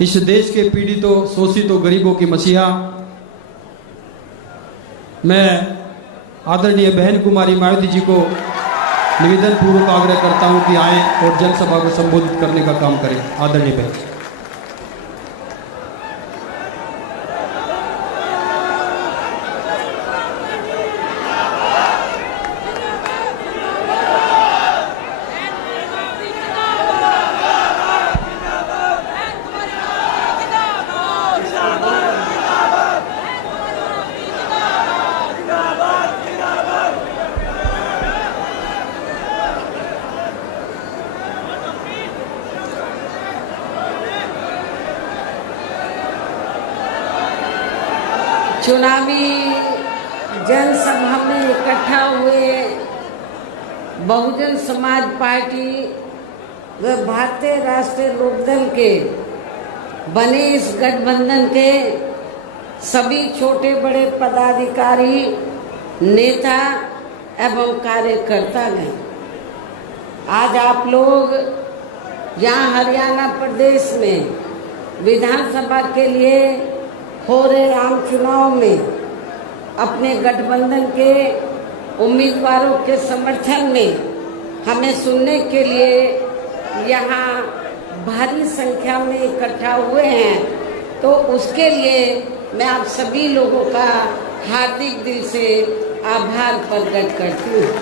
इस देश के पीड़ितों, शोषितों, गरीबों की मसीहा, मैं आदरणीय बहन कुमारी मायावती जी को निवेदन पूर्वक आग्रह करता हूं कि आए और जनसभा को संबोधित करने का काम करें। आदरणीय बहन। चुनावी जनसभा में इकट्ठा हुए बहुजन समाज पार्टी व भारतीय राष्ट्रीय लोकदल के बने इस गठबंधन के सभी छोटे बड़े पदाधिकारी, नेता एवं कार्यकर्ता गए। आज आप लोग यहाँ हरियाणा प्रदेश में विधानसभा के लिए हो रहे आम चुनाव में अपने गठबंधन के उम्मीदवारों के समर्थन में हमें सुनने के लिए यहाँ भारी संख्या में इकट्ठा हुए हैं, तो उसके लिए मैं आप सभी लोगों का हार्दिक दिल से आभार प्रकट करती हूँ,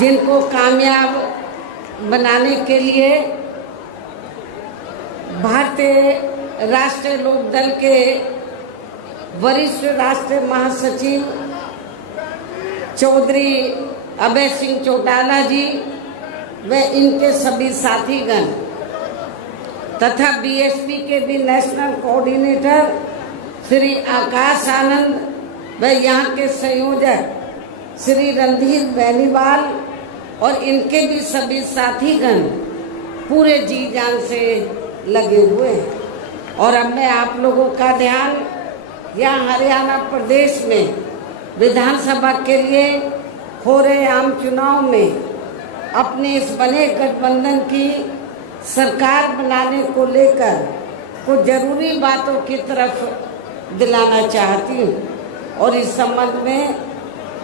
जिनको कामयाब बनाने के लिए भारतीय राष्ट्रीय लोकदल के वरिष्ठ राष्ट्रीय महासचिव चौधरी अभय सिंह चौटाला जी व इनके सभी साथीगण तथा बीएसपी के भी नेशनल कोऑर्डिनेटर श्री आकाश आनंद व यहाँ के संयोजक श्री रणधीर बेनीवाल और इनके भी सभी साथीगण पूरे जी जान से लगे हुए हैं। और अब मैं आप लोगों का ध्यान यहाँ हरियाणा प्रदेश में विधानसभा के लिए हो रहे आम चुनाव में अपने इस बने गठबंधन की सरकार बनाने को लेकर कुछ जरूरी बातों की तरफ दिलाना चाहती हूँ। और इस संबंध में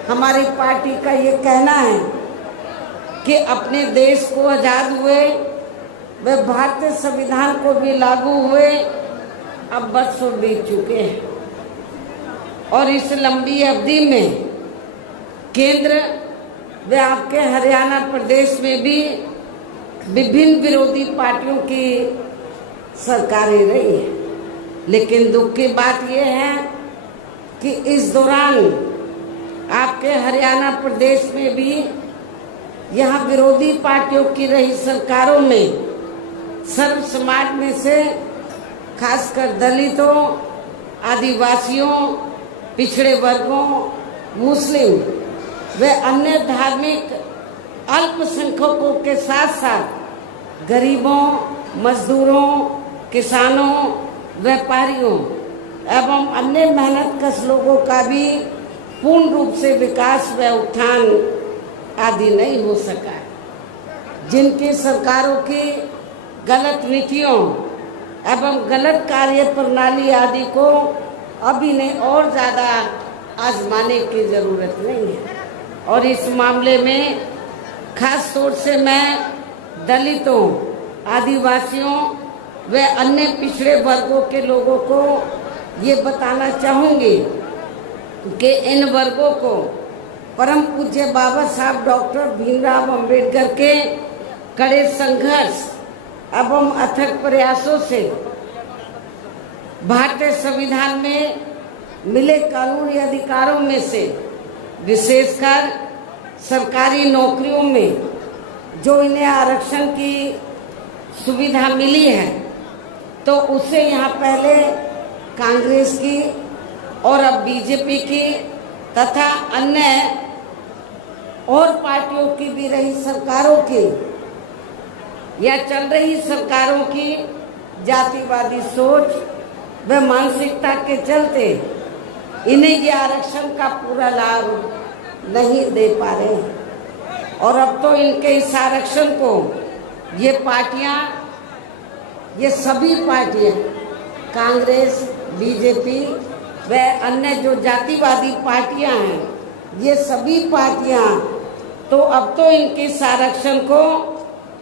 हमारी पार्टी का ये कहना है कि अपने देश को आज़ाद हुए व भारतीय संविधान को भी लागू हुए अब बरसों बीत चुके हैं, और इस लंबी अवधि में केंद्र व आपके हरियाणा प्रदेश में भी विभिन्न विरोधी पार्टियों की सरकारें रही हैं। लेकिन दुख की बात यह है कि इस दौरान आपके हरियाणा प्रदेश में भी यहाँ विरोधी पार्टियों की रही सरकारों में सर्व समाज में से खासकर दलितों, आदिवासियों, पिछड़े वर्गों, मुस्लिम व अन्य धार्मिक अल्पसंख्यकों के साथ साथ गरीबों, मजदूरों, किसानों, व्यापारियों एवं अन्य मेहनतकश लोगों का भी पूर्ण रूप से विकास व उत्थान आदि नहीं हो सका, जिनकी सरकारों की गलत नीतियों एवं गलत कार्य प्रणाली आदि को अब इन्हें और ज़्यादा आजमाने की ज़रूरत नहीं है। और इस मामले में खास तौर से मैं दलितों, आदिवासियों व अन्य पिछड़े वर्गों के लोगों को ये बताना चाहूँगी कि इन वर्गों को परम पूज्य बाबा साहब डॉक्टर भीमराव अंबेडकर के कड़े संघर्ष एवं अथक प्रयासों से भारतीय संविधान में मिले कानूनी अधिकारों में से विशेषकर सरकारी नौकरियों में जो इन्हें आरक्षण की सुविधा मिली है, तो उसे यहाँ पहले कांग्रेस की और अब बीजेपी की तथा अन्य और पार्टियों की भी रही सरकारों की या चल रही सरकारों की जातिवादी सोच व मानसिकता के चलते इन्हें ये आरक्षण का पूरा लाभ नहीं दे पा रहे हैं। और अब तो इनके इस आरक्षण को ये पार्टियां ये सभी पार्टियां, कांग्रेस, बीजेपी व अन्य जो जातिवादी पार्टियां हैं, ये सभी पार्टियां तो अब तो इनके आरक्षण को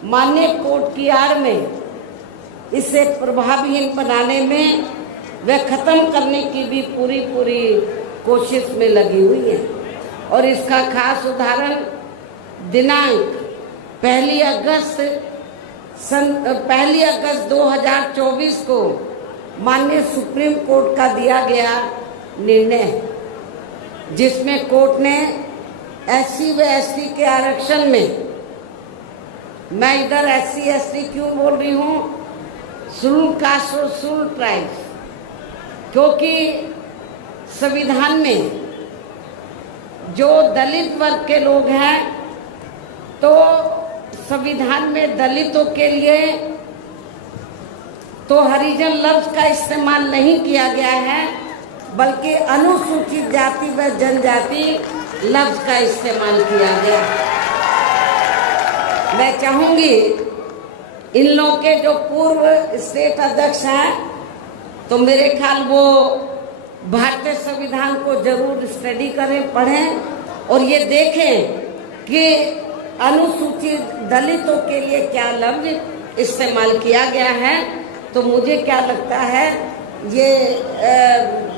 मान्य कोर्ट की आड़ में इसे प्रभावहीन बनाने में व खत्म करने की भी पूरी कोशिश में लगी हुई है। और इसका खास उदाहरण दिनांक 1 अगस्त 2024 को माननीय सुप्रीम कोर्ट का दिया गया निर्णय, जिसमें कोर्ट ने SC व ST के आरक्षण में, मैं इधर SC ST क्यों बोल रही हूँ, शेड्यूल कास्ट और शेड्यूल ट्राइब्स, क्योंकि संविधान में जो दलित वर्ग के लोग हैं, तो संविधान में दलितों के लिए तो हरिजन लफ्ज का इस्तेमाल नहीं किया गया है, बल्कि अनुसूचित जाति व जनजाति लफ्ज का इस्तेमाल किया गया। मैं चाहूंगी इन लोगों के जो पूर्व स्टेट अध्यक्ष हैं, तो मेरे ख्याल वो भारतीय संविधान को जरूर स्टडी करें, पढ़ें और ये देखें कि अनुसूचित दलितों के लिए क्या लफ्ज इस्तेमाल किया गया है। तो मुझे क्या लगता है, ये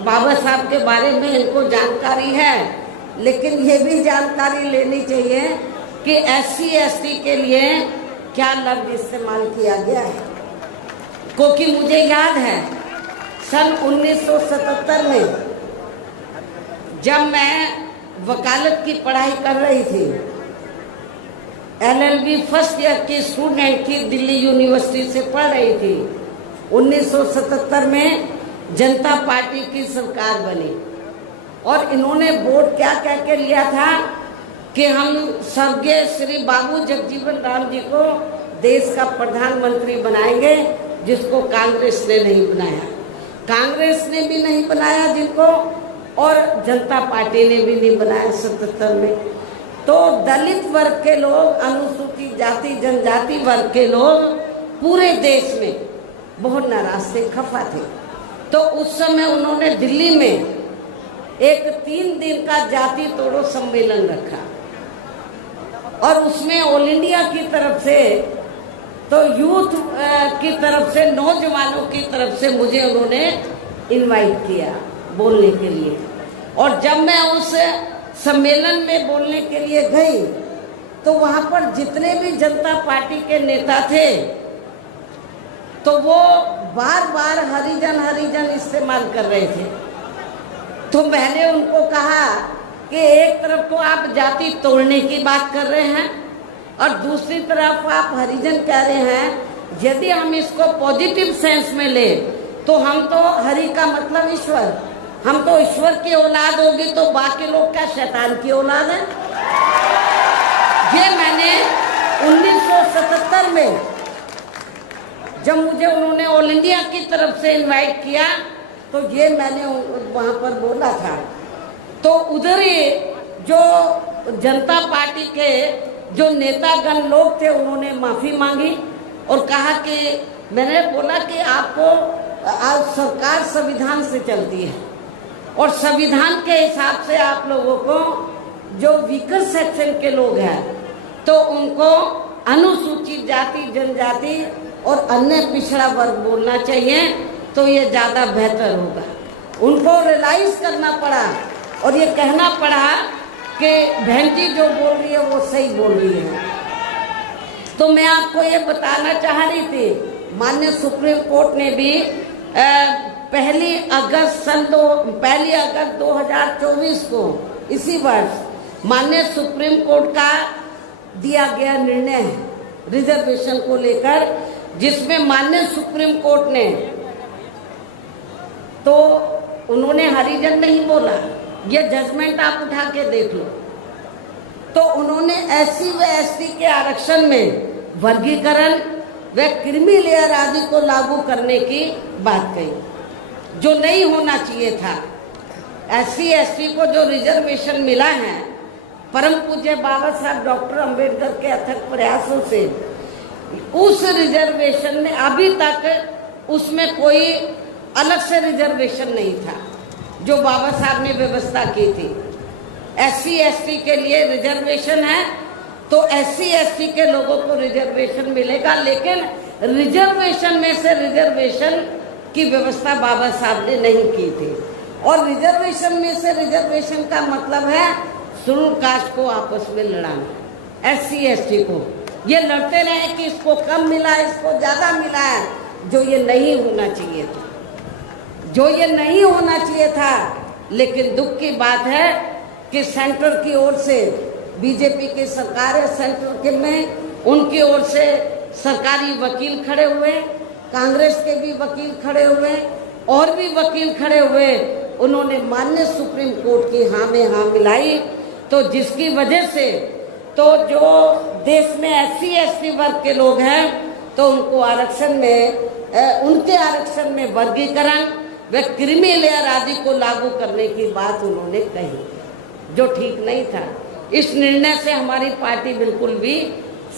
बाबा साहब के बारे में इनको जानकारी है, लेकिन ये भी जानकारी लेनी चाहिए कि SC ST के लिए क्या लफ्ज इस्तेमाल किया गया है। क्योंकि मुझे याद है सन 1977 में जब मैं वकालत की पढ़ाई कर रही थी, LLB फर्स्ट ईयर की स्टूडेंट थी, दिल्ली यूनिवर्सिटी से पढ़ रही थी। 1977 में जनता पार्टी की सरकार बनी और इन्होंने वोट क्या कह के लिया था कि हम स्वर्गीय श्री बाबू जगजीवन राम जी को देश का प्रधानमंत्री बनाएंगे, जिसको कांग्रेस ने नहीं बनाया। कांग्रेस ने भी नहीं बनाया जिनको, और जनता पार्टी ने भी नहीं बनाया 77 में। तो दलित वर्ग के लोग, अनुसूचित जाति जनजाति वर्ग के लोग पूरे देश में बहुत नाराज थे, खफा थे। तो उस समय उन्होंने दिल्ली में एक 3 दिन का जाति तोड़ो सम्मेलन रखा और उसमें ऑल इंडिया की तरफ से, तो यूथ की तरफ से, नौजवानों की तरफ से मुझे उन्होंने इनवाइट किया बोलने के लिए। और जब मैं उस सम्मेलन में बोलने के लिए गई, तो वहां पर जितने भी जनता पार्टी के नेता थे, तो वो बार बार हरिजन हरिजन इस्तेमाल कर रहे थे। तो मैंने उनको कहा कि एक तरफ तो आप जाति तोड़ने की बात कर रहे हैं और दूसरी तरफ आप हरिजन कह रहे हैं। यदि हम इसको पॉजिटिव सेंस में ले तो हम तो हरि का मतलब ईश्वर, हम तो ईश्वर की औलाद होगी, तो बाकी लोग क्या शैतान की औलाद है। ये मैंने 1977 में जब मुझे उन्होंने ऑल इंडिया की तरफ से इनवाइट किया, तो ये मैंने वहां पर बोला था। तो उधर ही जो जनता पार्टी के जो नेतागण लोग थे, उन्होंने माफी मांगी और कहा कि, मैंने बोला कि आपको आज सरकार संविधान से चलती है और संविधान के हिसाब से आप लोगों को जो वीकर सेक्शन के लोग हैं, तो उनको अनुसूचित जाति जनजाति और अन्य पिछड़ा वर्ग बोलना चाहिए, तो ये ज़्यादा बेहतर होगा। उनको रियलाइज करना पड़ा और ये कहना पड़ा कि बहन जी जो बोल रही है वो सही बोल रही है। तो मैं आपको ये बताना चाह रही थी, माननीय सुप्रीम कोर्ट ने भी 1 अगस्त 2024 को, इसी वर्ष, माननीय सुप्रीम कोर्ट का दिया गया निर्णय है रिजर्वेशन को लेकर, जिसमें माननीय सुप्रीम कोर्ट ने, तो उन्होंने हरिजन नहीं बोला, ये जजमेंट आप उठा के देख लो, तो उन्होंने SC व ST के आरक्षण में वर्गीकरण व क्रीमी लेयर आदि को लागू करने की बात कही, जो नहीं होना चाहिए था। SC ST को जो रिजर्वेशन मिला है, परम पूज्य बाबा साहब डॉक्टर अंबेडकर के अथक प्रयासों से, उस रिजर्वेशन ने अभी तक उसमें कोई अलग से रिजर्वेशन नहीं था जो बाबा साहब ने व्यवस्था की थी। SC ST के लिए रिजर्वेशन है तो SC ST के लोगों को रिजर्वेशन मिलेगा, लेकिन रिजर्वेशन में से रिजर्वेशन की व्यवस्था बाबा साहब ने नहीं की थी। और रिजर्वेशन में से रिजर्वेशन का मतलब है शेड्यूल कास्ट को आपस में लड़ाना, SC ST को ये लड़ते रहे कि इसको कम मिला, इसको ज्यादा मिला है, जो ये नहीं होना चाहिए था, जो ये नहीं होना चाहिए था। लेकिन दुख की बात है कि सेंटर की ओर से बीजेपी की सरकार है, सेंटर के में उनकी ओर से सरकारी वकील खड़े हुए, कांग्रेस के भी वकील खड़े हुए और भी वकील खड़े हुए, उन्होंने माननीय सुप्रीम कोर्ट की हाँ में हाँ मिलाई। तो जिसकी वजह से तो जो देश में SC ST वर्ग के लोग हैं तो उनको आरक्षण में उनके आरक्षण में वर्गीकरण व क्रीमी लेयर आदि को लागू करने की बात उन्होंने कही, जो ठीक नहीं था। इस निर्णय से हमारी पार्टी बिल्कुल भी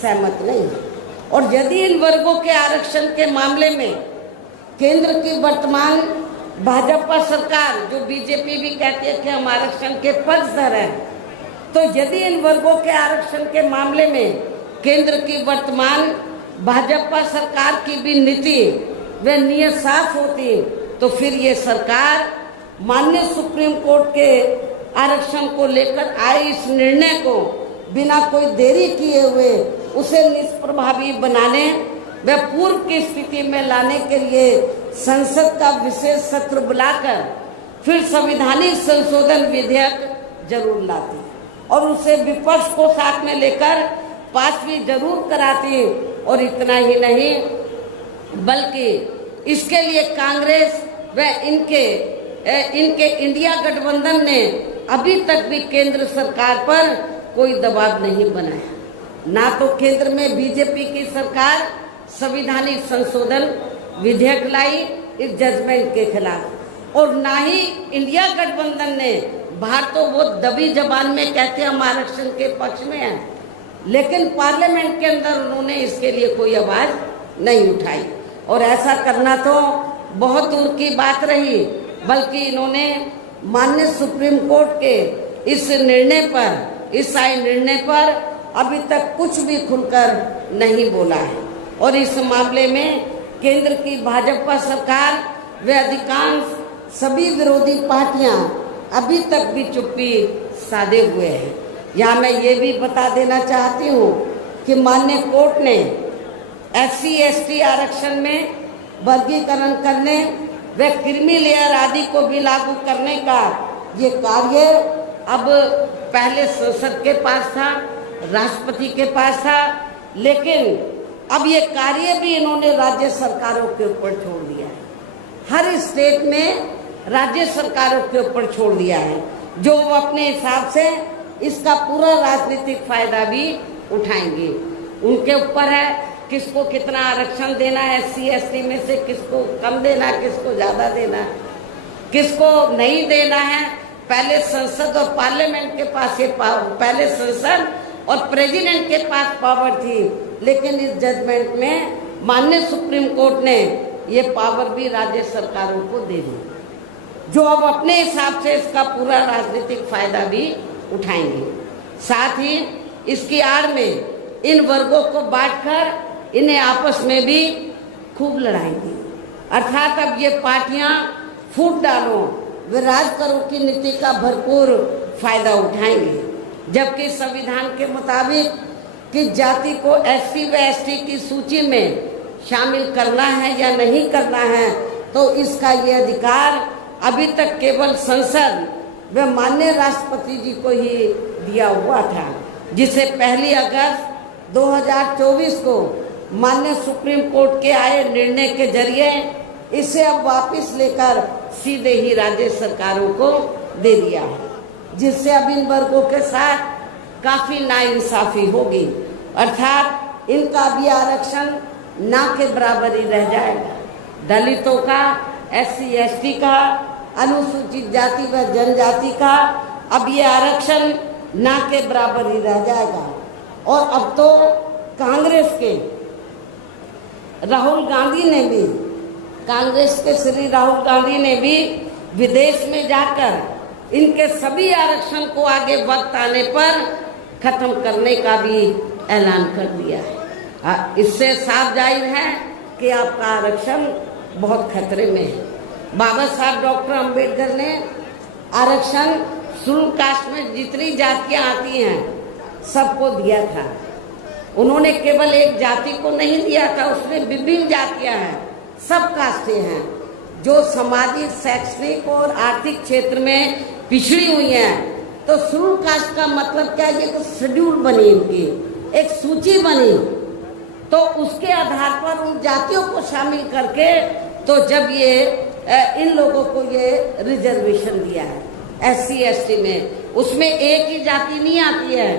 सहमत नहीं है। और यदि इन वर्गों के आरक्षण के मामले में केंद्र की वर्तमान भाजपा सरकार, जो बीजेपी भी कहती है कि हम आरक्षण के पक्षधर हैं, तो यदि इन वर्गों के आरक्षण के मामले में केंद्र की वर्तमान भाजपा सरकार की भी नीति व नियत साफ होती तो फिर ये सरकार माननीय सुप्रीम कोर्ट के आरक्षण को लेकर आए इस निर्णय को बिना कोई देरी किए हुए उसे निष्प्रभावी बनाने व पूर्व की स्थिति में लाने के लिए संसद का विशेष सत्र बुलाकर फिर संवैधानिक संशोधन विधेयक जरूर लाती और उसे विपक्ष को साथ में लेकर पास भी जरूर कराती। और इतना ही नहीं बल्कि इसके लिए कांग्रेस व इनके इंडिया गठबंधन ने अभी तक भी केंद्र सरकार पर कोई दबाव नहीं बनाया। ना तो केंद्र में बीजेपी की सरकार संवैधानिक संशोधन विधेयक लाई इस जजमेंट के खिलाफ, और ना ही इंडिया गठबंधन ने, बाहर तो वो दबी जबान में कहते हैं हम आरक्षण के पक्ष में हैं, लेकिन पार्लियामेंट के अंदर उन्होंने इसके लिए कोई आवाज नहीं उठाई। और ऐसा करना तो बहुत दूर की बात रही, बल्कि इन्होंने माननीय सुप्रीम कोर्ट के इस निर्णय पर, इस आए निर्णय पर अभी तक कुछ भी खुलकर नहीं बोला है। और इस मामले में केंद्र की भाजपा सरकार व अधिकांश सभी विरोधी पार्टियां अभी तक भी चुप्पी साधे हुए हैं। यहाँ मैं ये भी बता देना चाहती हूँ कि माननीय कोर्ट ने SC ST आरक्षण में वर्गीकरण करने व क्रीमी लेयर आदि को भी लागू करने का ये कार्य अब पहले संसद के पास था, राष्ट्रपति के पास था, लेकिन अब ये कार्य भी इन्होंने राज्य सरकारों के ऊपर छोड़ दिया है। हर स्टेट में राज्य सरकारों के ऊपर छोड़ दिया है, जो वो अपने हिसाब से इसका पूरा राजनीतिक फायदा भी उठाएंगे। उनके ऊपर है किसको कितना आरक्षण देना है, SC ST में से किसको कम देना, किसको ज्यादा देना, किसको नहीं देना है। पहले संसद और पार्लियामेंट के पास ये पावर, पहले संसद और प्रेसिडेंट के पास पावर थी, लेकिन इस जजमेंट में माननीय सुप्रीम कोर्ट ने ये पावर भी राज्य सरकारों को दे दी, जो अब अपने हिसाब से इसका पूरा राजनीतिक फायदा भी उठाएंगे। साथ ही इसकी आड़ में इन वर्गों को बांटकर इन्हें आपस में भी खूब लड़ाएंगे। अर्थात अब ये पार्टियां फूट डालो वे राज करो की नीति का भरपूर फायदा उठाएंगे, जबकि संविधान के मुताबिक कि जाति को SC व ST की सूची में शामिल करना है या नहीं करना है, तो इसका ये अधिकार अभी तक केवल संसद व माननीय राष्ट्रपति जी को ही दिया हुआ था, जिसे 1 अगस्त 2024 को माननीय सुप्रीम कोर्ट के आए निर्णय के जरिए इसे अब वापस लेकर सीधे ही राज्य सरकारों को दे दिया है, जिससे अब इन वर्गों के साथ काफी नाइंसाफी होगी। अर्थात इनका भी आरक्षण ना के बराबर ही रह जाएगा। दलितों का, SC ST का, अनुसूचित जाति व जनजाति का अब ये आरक्षण ना के बराबर ही रह जाएगा। और अब तो कांग्रेस के राहुल गांधी ने भी कांग्रेस के श्री राहुल गांधी ने भी विदेश में जाकर इनके सभी आरक्षण को आगे वक्त आने पर खत्म करने का भी ऐलान कर दिया है। इससे साफ जाहिर है कि आपका आरक्षण बहुत खतरे में है। बाबा साहब डॉक्टर अंबेडकर ने आरक्षण शेड्यूल कास्ट में जितनी जातियां आती हैं सबको दिया था। उन्होंने केवल एक जाति को नहीं दिया था, उसमें विभिन्न जातियां हैं, सब कास्टें हैं जो सामाजिक, शैक्षणिक और आर्थिक क्षेत्र में पिछड़ी हुई हैं। तो शेड्यूल कास्ट का मतलब क्या है? कि शेड्यूल बनी, इनकी एक सूची बनी, तो उसके आधार पर उन जातियों को शामिल करके तो जब ये इन लोगों को ये रिजर्वेशन दिया है SC ST में, उसमें एक ही जाति नहीं आती है,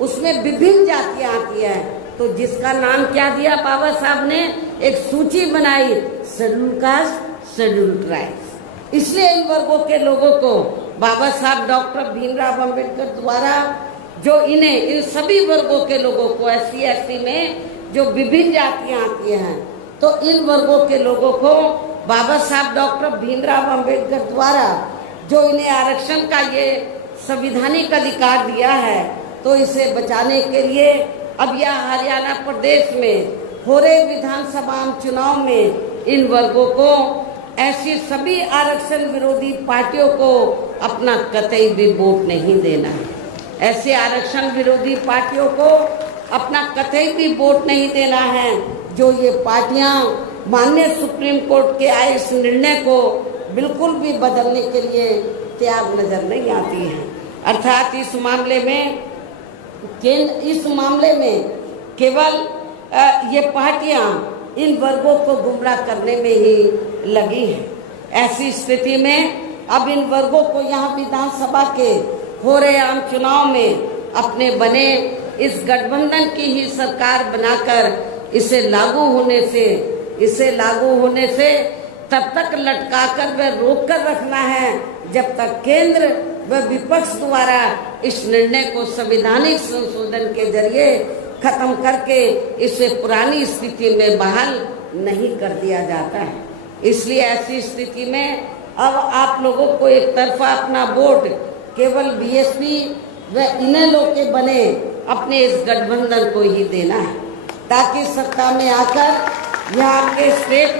उसमें विभिन्न जातियां आती है। तो जिसका नाम क्या दिया बाबा साहब ने? एक सूची बनाई, शेड्यूल कास्ट, शेड्यूल ट्राइब्स। इसलिए इन वर्गों के लोगों को बाबा साहब डॉक्टर भीमराव अंबेडकर द्वारा जो इन्हें, इन सभी वर्गों के लोगों को SC ST में जो विभिन्न जातियां आती हैं, तो इन वर्गों के लोगों को बाबा साहब डॉक्टर भीमराव अंबेडकर द्वारा जो इन्हें आरक्षण का ये संवैधानिक अधिकार दिया है, तो इसे बचाने के लिए अब यह हरियाणा प्रदेश में हो रहे विधानसभा चुनाव में इन वर्गों को, ऐसी सभी आरक्षण विरोधी पार्टियों को अपना कतई भी वोट नहीं देना है। ऐसे आरक्षण विरोधी पार्टियों को अपना कतई भी वोट नहीं देना है जो ये पार्टियां माननीय सुप्रीम कोर्ट के आए इस निर्णय को बिल्कुल भी बदलने के लिए तैयार नजर नहीं आती हैं। अर्थात इस मामले में केवल ये पार्टियां इन वर्गों को गुमराह करने में ही लगी हैं। ऐसी स्थिति में अब इन वर्गों को यहाँ विधानसभा के हो रहे आम चुनाव में अपने बने इस गठबंधन की ही सरकार बनाकर इसे लागू होने से तब तक लटकाकर व रोक कर रखना है जब तक केंद्र व विपक्ष द्वारा इस निर्णय को संवैधानिक संशोधन के जरिए खत्म करके इसे पुरानी स्थिति में बहाल नहीं कर दिया जाता है। इसलिए ऐसी स्थिति में अब आप लोगों को एक तरफा अपना वोट केवल BSP व इन्हीं लोग के बने अपने इस गठबंधन को ही देना है, ताकि सत्ता में आकर यहाँ के स्टेट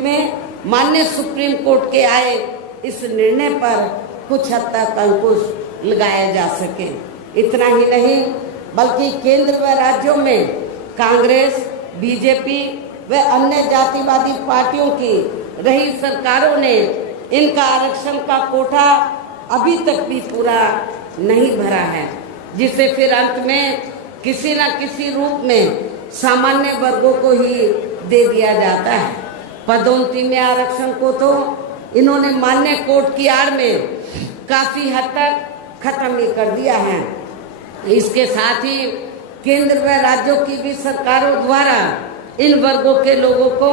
में माननीय सुप्रीम कोर्ट के आए इस निर्णय पर कुछ हद तक अंकुश लगाया जा सके। इतना ही नहीं बल्कि केंद्र व राज्यों में कांग्रेस, BJP व अन्य जातिवादी पार्टियों की रही सरकारों ने इनका आरक्षण का कोटा अभी तक भी पूरा नहीं भरा है, जिसे फिर अंत में किसी न किसी रूप में सामान्य वर्गों को ही दे दिया जाता है। पदोन्नति में आरक्षण को तो इन्होंने मान्य कोर्ट की आड़ में काफी हद तक खत्म ही कर दिया है। इसके साथ ही केंद्र व राज्यों की भी सरकारों द्वारा इन वर्गों के लोगों को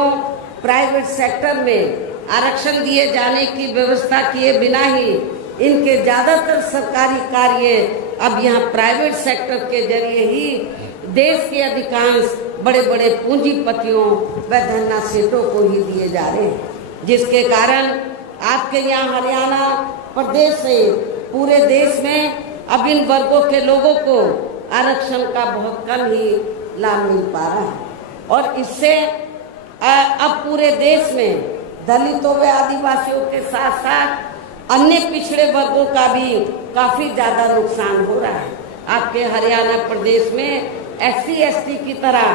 प्राइवेट सेक्टर में आरक्षण दिए जाने की व्यवस्था किए बिना ही इनके ज्यादातर सरकारी कार्य अब यहाँ प्राइवेट सेक्टर के जरिए ही देश के अधिकांश बड़े बड़े पूंजीपतियों व धन्ना सेठों को ही दिए जा रहे हैं, जिसके कारण आपके यहाँ हरियाणा प्रदेश से पूरे देश में अब इन वर्गों के लोगों को आरक्षण का बहुत कम ही लाभ मिल पा रहा है। और इससे अब पूरे देश में दलितों व आदिवासियों के साथ साथ अन्य पिछड़े वर्गों का भी काफी ज्यादा नुकसान हो रहा है। आपके हरियाणा प्रदेश में SC ST की तरह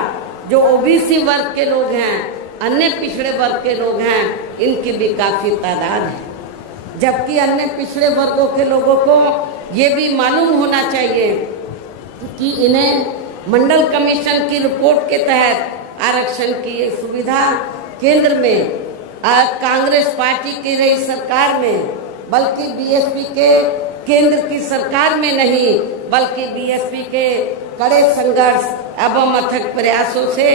जो OBC वर्ग के लोग हैं, अन्य पिछड़े वर्ग के लोग हैं, इनकी भी काफी तादाद है। जबकि अन्य पिछड़े वर्गों के लोगों को ये भी मालूम होना चाहिए कि इन्हें मंडल कमीशन की रिपोर्ट के तहत आरक्षण की ये सुविधा केंद्र में कांग्रेस पार्टी की रही सरकार में, बल्कि BSP के केंद्र की सरकार में नहीं, बल्कि BSP के कड़े संघर्ष एवं अथक प्रयासों से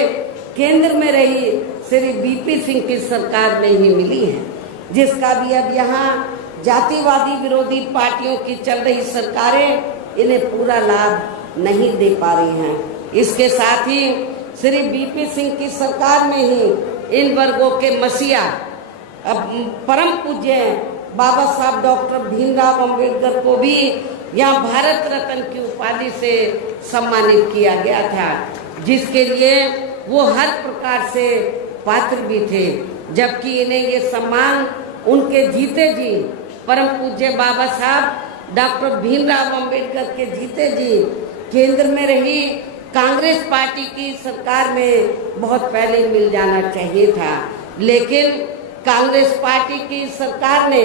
केंद्र में रही श्री BP सिंह की सरकार में ही मिली है, जिसका भी अब यहाँ जातिवादी विरोधी पार्टियों की चल रही सरकारें इन्हें पूरा लाभ नहीं दे पा रही हैं। इसके साथ ही श्री बीपी सिंह की सरकार में ही इन वर्गों के मसीहा परम पूज्य बाबा साहब डॉक्टर भीमराव अंबेडकर को भी यहाँ भारत रत्न की उपाधि से सम्मानित किया गया था, जिसके लिए वो हर प्रकार से पात्र भी थे। जबकि इन्हें ये सम्मान उनके जीते जी परम पूज्य बाबा साहब डॉक्टर भीमराव अंबेडकर के जीते जी केंद्र में रही कांग्रेस पार्टी की सरकार में बहुत पहले मिल जाना चाहिए था। लेकिन कांग्रेस पार्टी की सरकार ने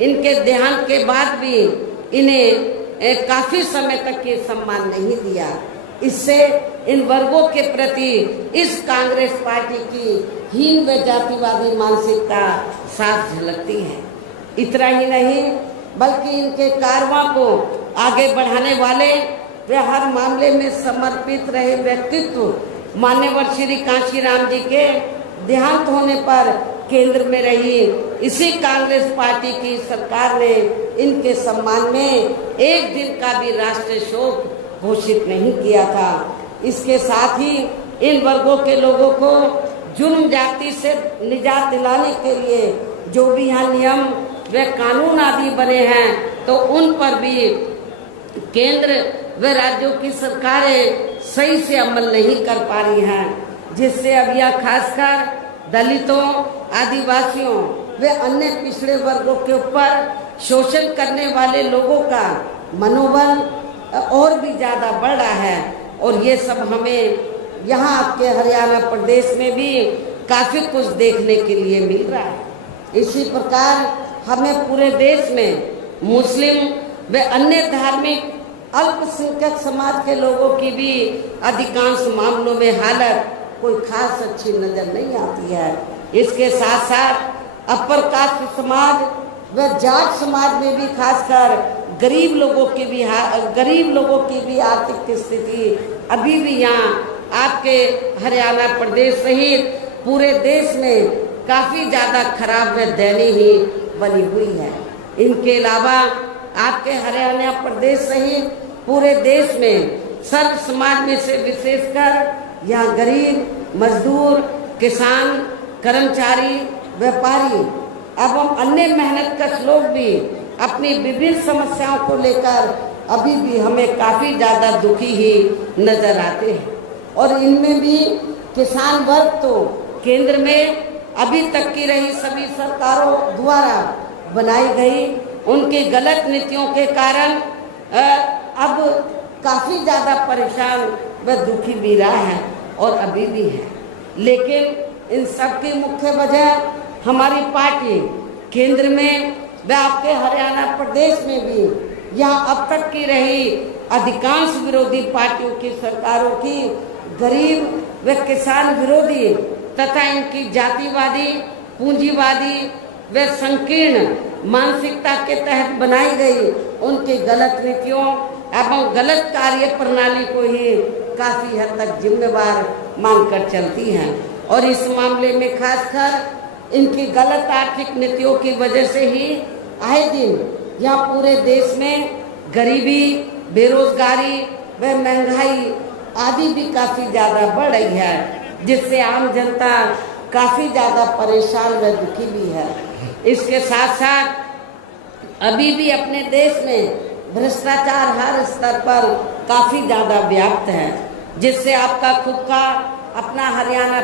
इनके देहांत के बाद भी इन्हें काफी समय तक ये सम्मान नहीं दिया। इससे इन वर्गों के प्रति इस कांग्रेस पार्टी की हीन व जातिवादी मानसिकता साफ झलकती है। इतना ही नहीं बल्कि इनके कारवां को आगे बढ़ाने वाले वे हर मामले में समर्पित रहे व्यक्तित्व मान्यवर श्री कांशीराम जी के देहांत होने पर केंद्र में रही इसी कांग्रेस पार्टी की सरकार ने इनके सम्मान में एक दिन का भी राष्ट्रीय शोक घोषित नहीं किया था। इसके साथ ही इन वर्गों के लोगों को जुर्म जाति से निजात दिलाने के लिए जो भी यहाँ नियम व कानून आदि बने हैं तो उन पर भी केंद्र व राज्यों की सरकारें सही से अमल नहीं कर पा रही हैं, जिससे अब यह खासकर दलितों, आदिवासियों व अन्य पिछड़े वर्गों के ऊपर शोषण करने वाले लोगों का मनोबल और भी ज़्यादा बढ़ रहा है। और ये सब हमें यहाँ आपके हरियाणा प्रदेश में भी काफ़ी कुछ देखने के लिए मिल रहा है। इसी प्रकार हमें पूरे देश में मुस्लिम व अन्य धार्मिक अल्पसंख्यक समाज के लोगों की भी अधिकांश मामलों में हालत कोई खास अच्छी नजर नहीं आती है। इसके साथ साथ अपर कास्ट समाज व जाट समाज में भी खासकर गरीब लोगों की भी आर्थिक स्थिति अभी भी यहाँ आपके हरियाणा प्रदेश सहित पूरे देश में काफ़ी ज़्यादा खराब व दयनीय ही बनी हुई है। इनके अलावा आपके हरियाणा प्रदेश सहित पूरे देश में सर्व समाज में से विशेषकर यहाँ गरीब, मजदूर, किसान, कर्मचारी, व्यापारी एवं अन्य मेहनतकश लोग भी अपनी विभिन्न समस्याओं को लेकर अभी भी हमें काफ़ी ज़्यादा दुखी ही नजर आते हैं। और इनमें भी किसान वर्ग तो केंद्र में अभी तक की रही सभी सरकारों द्वारा बनाई गई उनकी गलत नीतियों के कारण अब काफ़ी ज़्यादा परेशान व दुखी भी रहा है और अभी भी है। लेकिन इन सब की मुख्य वजह हमारी पार्टी केंद्र में व आपके हरियाणा प्रदेश में भी यहाँ अब तक की रही अधिकांश विरोधी पार्टियों की सरकारों की गरीब व किसान विरोधी तथा इनकी जातिवादी, पूंजीवादी व संकीर्ण मानसिकता के तहत बनाई गई उनकी गलत नीतियों एवं गलत कार्य प्रणाली को ही काफ़ी हद तक जिम्मेवार मानकर चलती हैं। और इस मामले में खासकर इनकी गलत आर्थिक नीतियों की वजह से ही आए दिन यहाँ पूरे देश में गरीबी, बेरोजगारी व महंगाई आदि भी काफ़ी ज़्यादा बढ़ रही है, जिससे आम जनता काफ़ी ज़्यादा परेशान व दुखी भी है। इसके साथ साथ अभी भी अपने देश में भ्रष्टाचार हर स्तर पर काफ़ी ज़्यादा व्याप्त है, जिससे आपका खुद का अपना हरियाणा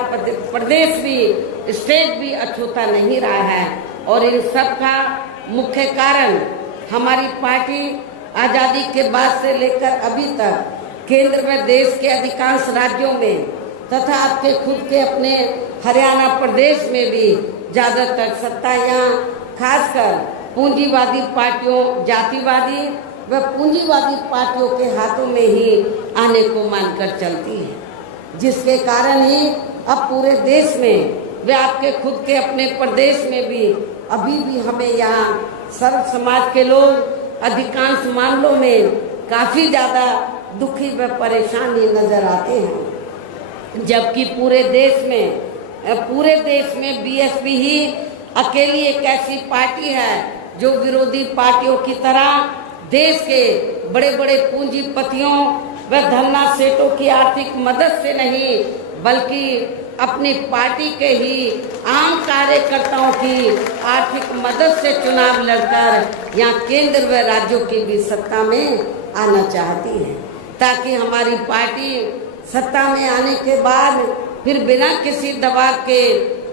प्रदेश भी, स्टेट भी अछूता नहीं रहा है। और इन सब का मुख्य कारण हमारी पार्टी आज़ादी के बाद से लेकर अभी तक केंद्र व देश के अधिकांश राज्यों में तथा आपके खुद के अपने हरियाणा प्रदेश में भी ज़्यादातर सत्ता यहाँ खासकर पूंजीवादी पार्टियों, जातिवादी व पूंजीवादी पार्टियों के हाथों में ही आने को मानकर चलती है, जिसके कारण ही अब पूरे देश में व आपके खुद के अपने प्रदेश में भी अभी भी हमें यहाँ सर्व समाज के लोग अधिकांश मामलों में काफ़ी ज़्यादा दुखी व परेशान ही नजर आते हैं। जबकि पूरे देश में बीएसपी ही अकेली एक ऐसी पार्टी है जो विरोधी पार्टियों की तरह देश के बड़े बड़े पूंजीपतियों व धन्ना सेठों की आर्थिक मदद से नहीं बल्कि अपनी पार्टी के ही आम कार्यकर्ताओं की आर्थिक मदद से चुनाव लड़कर यहाँ केंद्र व राज्यों की भी सत्ता में आना चाहती है, ताकि हमारी पार्टी सत्ता में आने के बाद फिर बिना किसी दबाव के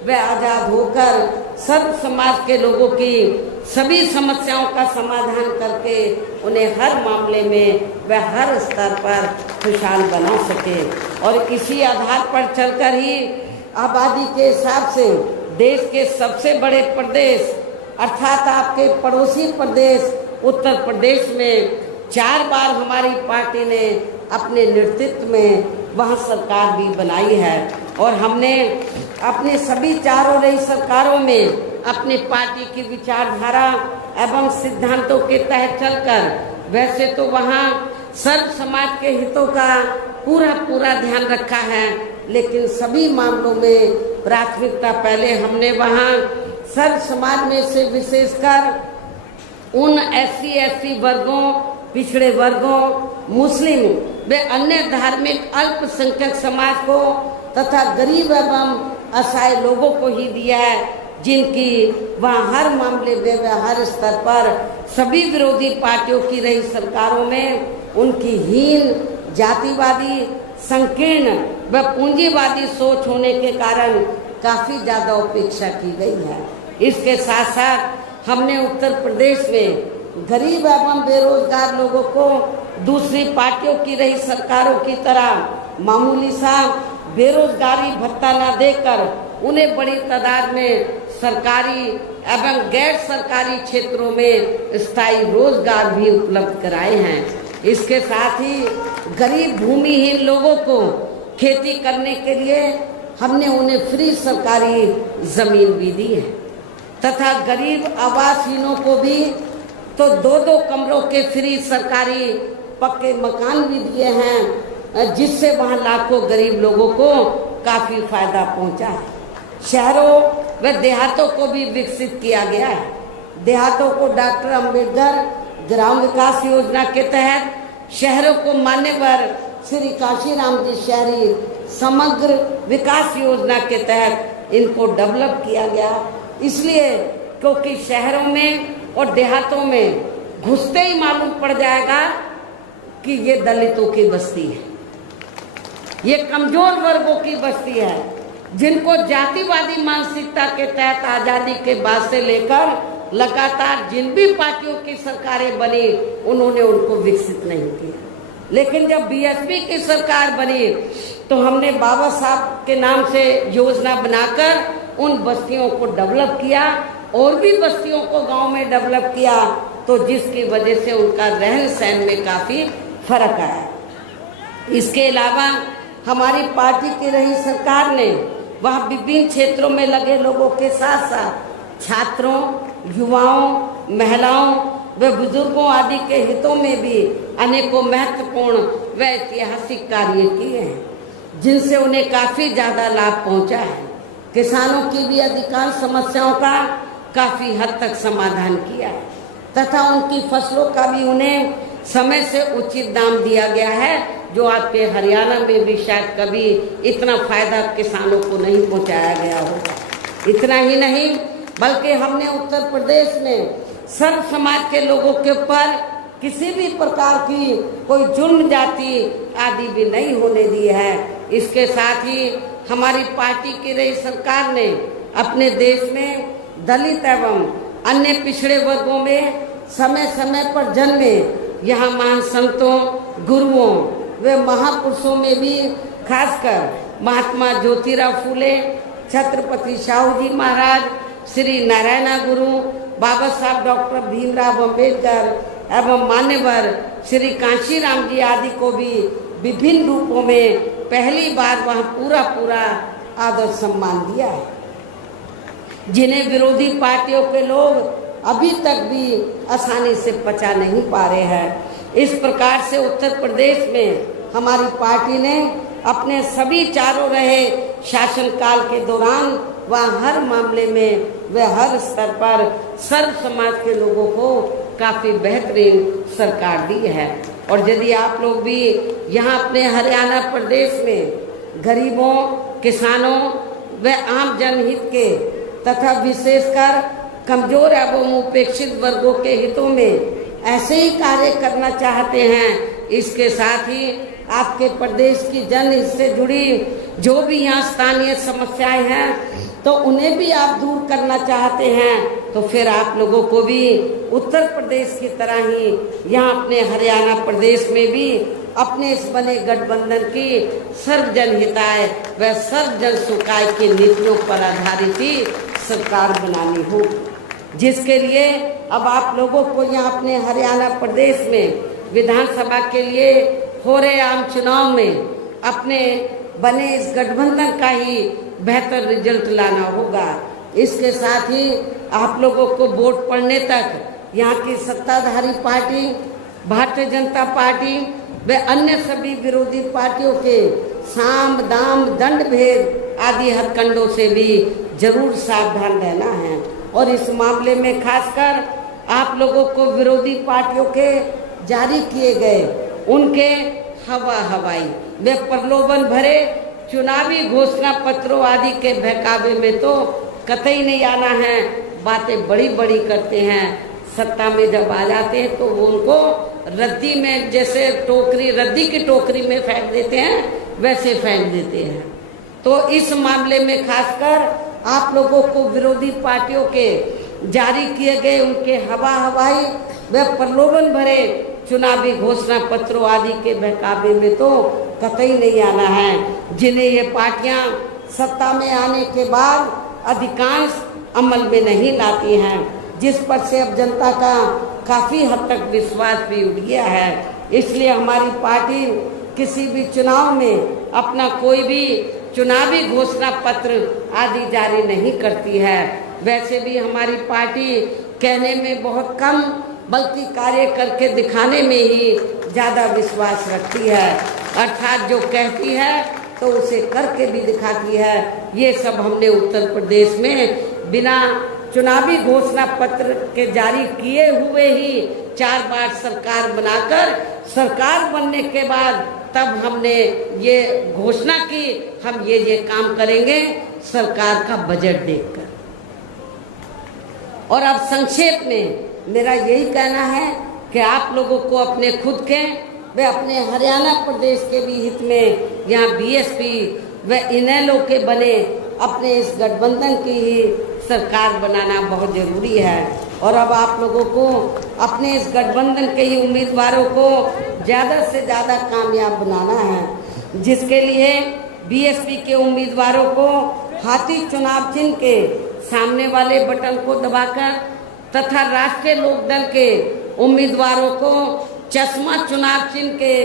वे आज़ाद होकर सर्व समाज के लोगों की सभी समस्याओं का समाधान करके उन्हें हर मामले में व हर स्तर पर खुशहाल बना सके। और इसी आधार पर चलकर ही आबादी के हिसाब से देश के सबसे बड़े प्रदेश अर्थात आपके पड़ोसी प्रदेश उत्तर प्रदेश में 4 बार हमारी पार्टी ने अपने नेतृत्व में वहाँ सरकार भी बनाई है। और हमने अपने सभी चारों नई सरकारों में अपनी पार्टी की विचारधारा एवं सिद्धांतों के तहत चलकर वैसे तो वहाँ सर्व समाज के हितों का पूरा ध्यान रखा है, लेकिन सभी मामलों में प्राथमिकता पहले हमने वहाँ सर्व समाज में से विशेषकर उन SC/ST वर्गों, पिछड़े वर्गों, मुस्लिम व अन्य धार्मिक अल्पसंख्यक समाज को तथा गरीब एवं असहाय लोगों को ही दिया है, जिनकी वहाँ हर मामले में व हर स्तर पर सभी विरोधी पार्टियों की रही सरकारों में उनकी हीन, जातिवादी, संकीर्ण व पूंजीवादी सोच होने के कारण काफ़ी ज़्यादा उपेक्षा की गई है। इसके साथ साथ हमने उत्तर प्रदेश में गरीब एवं बेरोजगार लोगों को दूसरी पार्टियों की रही सरकारों की तरह मामूली सा बेरोजगारी भत्ता न देकर उन्हें बड़ी तादाद में सरकारी एवं गैर सरकारी क्षेत्रों में स्थायी रोजगार भी उपलब्ध कराए हैं। इसके साथ ही गरीब भूमिहीन लोगों को खेती करने के लिए हमने उन्हें फ्री सरकारी जमीन भी दी है तथा गरीब आवासहीनों को भी तो 2-2 कमरों के फ्री सरकारी पक्के मकान भी दिए हैं, जिससे वहाँ लाखों गरीब लोगों को काफ़ी फायदा पहुँचा है। शहरों व देहातों को भी विकसित किया गया है। देहातों को डॉक्टर अंबेडकर ग्राम विकास योजना के तहत, शहरों को मान्यवर श्री काशीराम जी शहरी समग्र विकास योजना के तहत इनको डेवलप किया गया। इसलिए क्योंकि शहरों में और देहातों में घुसते ही मालूम पड़ जाएगा कि ये दलितों की बस्ती है, ये कमजोर वर्गों की बस्ती है, जिनको जातिवादी मानसिकता के तहत आज़ादी के बाद से लेकर लगातार जिन भी पार्टियों की सरकारें बनी उन्होंने उनको विकसित नहीं किया। लेकिन जब बीएसपी की सरकार बनी तो हमने बाबा साहब के नाम से योजना बनाकर उन बस्तियों को डेवलप किया और भी बस्तियों को गांव में डेवलप किया, तो जिसकी वजह से उनका रहन सहन में काफ़ी फर्क आया। इसके अलावा हमारी पार्टी की रही सरकार ने वहाँ विभिन्न क्षेत्रों में लगे लोगों के साथ साथ छात्रों, युवाओं, महिलाओं व बुजुर्गों आदि के हितों में भी अनेकों महत्वपूर्ण व ऐतिहासिक कार्य किए हैं, जिनसे उन्हें काफ़ी ज़्यादा लाभ पहुंचा है। किसानों की भी अधिकांश समस्याओं का काफ़ी हद तक समाधान किया है तथा उनकी फसलों का भी उन्हें समय से उचित दाम दिया गया है, जो आपके हरियाणा में भी शायद कभी इतना फायदा किसानों को नहीं पहुंचाया गया होगा। इतना ही नहीं बल्कि हमने उत्तर प्रदेश में सर्व समाज के लोगों के ऊपर किसी भी प्रकार की कोई जुर्म जाति आदि भी नहीं होने दी है। इसके साथ ही हमारी पार्टी की रही सरकार ने अपने देश में दलित एवं अन्य पिछड़े वर्गों में समय समय पर जन्मे यहाँ महान संतों, गुरुओं व महापुरुषों में भी खासकर महात्मा ज्योतिराव फूले, छत्रपति साहू जी महाराज, श्री नारायणा गुरु, बाबा साहब डॉक्टर भीमराव अंबेडकर एवं मान्यवर श्री कांशीराम जी आदि को भी विभिन्न रूपों में पहली बार वहाँ पूरा आदर सम्मान दिया है, जिन्हें विरोधी पार्टियों के लोग अभी तक भी आसानी से पचा नहीं पा रहे हैं। इस प्रकार से उत्तर प्रदेश में हमारी पार्टी ने अपने सभी चारों रहे शासनकाल के दौरान वह हर मामले में व हर स्तर पर सर्व समाज के लोगों को काफ़ी बेहतरीन सरकार दी है। और यदि आप लोग भी यहाँ अपने हरियाणा प्रदेश में गरीबों, किसानों व आम जनहित के तथा विशेषकर कमजोर एवं उपेक्षित वर्गों के हितों में ऐसे ही कार्य करना चाहते हैं। इसके साथ ही आपके प्रदेश की जनहित से जुड़ी जो भी यहाँ स्थानीय समस्याएं हैं तो उन्हें भी आप दूर करना चाहते हैं, तो फिर आप लोगों को भी उत्तर प्रदेश की तरह ही यहाँ अपने हरियाणा प्रदेश में भी अपने इस बने गठबंधन की सर्वजन हिताय व सर्वजन सुखाय की नीतियों पर आधारित ही सरकार बनानी हो, जिसके लिए अब आप लोगों को यहाँ अपने हरियाणा प्रदेश में विधानसभा के लिए हो रहे आम चुनाव में अपने बने इस गठबंधन का ही बेहतर रिजल्ट लाना होगा। इसके साथ ही आप लोगों को वोट पड़ने तक यहाँ की सत्ताधारी पार्टी भारतीय जनता पार्टी व अन्य सभी विरोधी पार्टियों के साम दाम दंड भेद आदि हथकंडों से भी जरूर सावधान रहना है। और इस मामले में खासकर आप लोगों को विरोधी पार्टियों के जारी किए गए उनके हवाई व प्रलोभन भरे चुनावी घोषणा पत्रों आदि के बहकावे में तो कतई नहीं आना है। बातें बड़ी बड़ी करते हैं, सत्ता में जब आ जाते हैं तो वो उनको रद्दी में जैसे टोकरी रद्दी की टोकरी में फेंक देते हैं वैसे फेंक देते हैं। तो इस मामले में खासकर आप लोगों को विरोधी पार्टियों के जारी किए गए उनके हवाई व प्रलोभन भरे चुनावी घोषणा पत्रों आदि के बहकावे में तो कतई नहीं आना है, जिन्हें ये पार्टियां सत्ता में आने के बाद अधिकांश अमल में नहीं लाती हैं, जिस पर से अब जनता का काफ़ी हद तक विश्वास भी उठ गया है। इसलिए हमारी पार्टी किसी भी चुनाव में अपना कोई भी चुनावी घोषणा पत्र आदि जारी नहीं करती है। वैसे भी हमारी पार्टी कहने में बहुत कम बल्कि कार्य करके दिखाने में ही ज़्यादा विश्वास रखती है, अर्थात जो कहती है तो उसे करके भी दिखाती है। ये सब हमने उत्तर प्रदेश में बिना चुनावी घोषणा पत्र के जारी किए हुए ही 4 बार सरकार बनाकर सरकार बनने के बाद तब हमने ये घोषणा की हम ये काम करेंगे सरकार का बजट देखकर। और अब संक्षेप में मेरा यही कहना है कि आप लोगों को अपने खुद के व अपने हरियाणा प्रदेश के भी हित में यहाँ बीएसपी व इनेलो के बने अपने इस गठबंधन की ही सरकार बनाना बहुत ज़रूरी है। और अब आप लोगों को अपने इस गठबंधन के ही उम्मीदवारों को ज़्यादा से ज़्यादा कामयाब बनाना है, जिसके लिए बीएसपी के उम्मीदवारों को हाथी चुनाव चिन्ह के सामने वाले बटन को दबाकर तथा राष्ट्रीय लोकदल के उम्मीदवारों को चश्मा चुनाव चिन्ह के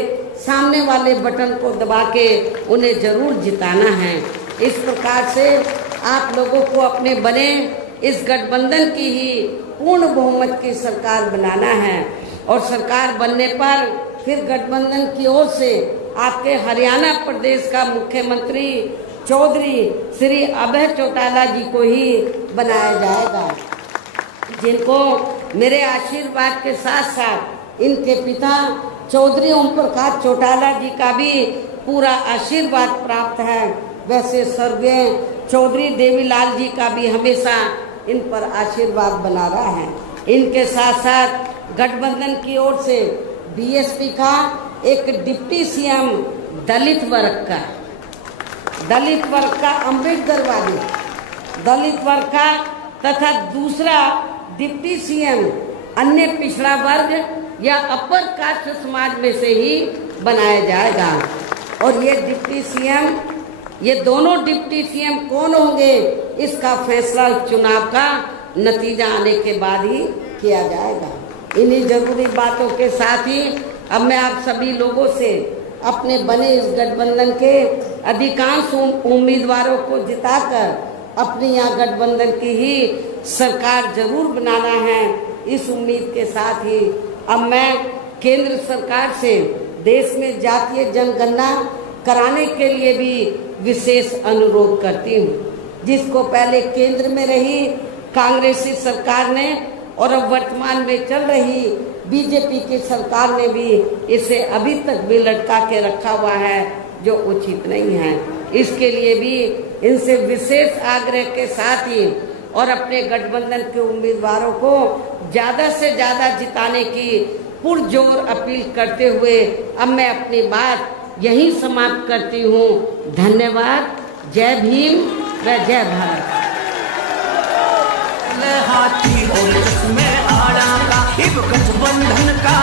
सामने वाले बटन को दबा के उन्हें जरूर जिताना है। इस प्रकार से आप लोगों को अपने बने इस गठबंधन की ही पूर्ण बहुमत की सरकार बनाना है। और सरकार बनने पर फिर गठबंधन की ओर से आपके हरियाणा प्रदेश का मुख्यमंत्री चौधरी श्री अभय चौटाला जी को ही बनाया जाएगा, जिनको मेरे आशीर्वाद के साथ साथ इनके पिता चौधरी ओम प्रकाश चौटाला जी का भी पूरा आशीर्वाद प्राप्त है। वैसे स्वर्गीय चौधरी देवीलाल जी का भी हमेशा इन पर आशीर्वाद बना रहा है। इनके साथ साथ गठबंधन की ओर से बीएसपी का एक डिप्टी सीएम दलित वर्ग का अम्बेडकर वाली दलित वर्ग का तथा दूसरा डिप्टी सीएम अन्य पिछड़ा वर्ग या अपर कास्ट समाज में से ही बनाया जाएगा। और ये दोनों डिप्टी सीएम कौन होंगे इसका फैसला चुनाव का नतीजा आने के बाद ही किया जाएगा। इन्हीं जरूरी बातों के साथ ही अब मैं आप सभी लोगों से अपने बने इस गठबंधन के अधिकांश उम्मीदवारों को जिताकर अपनी यहाँ गठबंधन की ही सरकार जरूर बनाना है। इस उम्मीद के साथ ही अब मैं केंद्र सरकार से देश में जातीय जनगणना कराने के लिए भी विशेष अनुरोध करती हूँ, जिसको पहले केंद्र में रही कांग्रेसी सरकार ने और अब वर्तमान में चल रही बीजेपी की सरकार ने भी इसे अभी तक भी लटका के रखा हुआ है। जो उचित नहीं है। इसके लिए भी इनसे विशेष आग्रह के साथ ही और अपने गठबंधन के उम्मीदवारों को ज़्यादा से ज़्यादा जिताने की पुरजोर अपील करते हुए अब मैं अपनी बात यहीं समाप्त करती हूँ। धन्यवाद। जय भीम व जय भारत। हाथी और इसमें आड़ा का, एक गठबंधन का।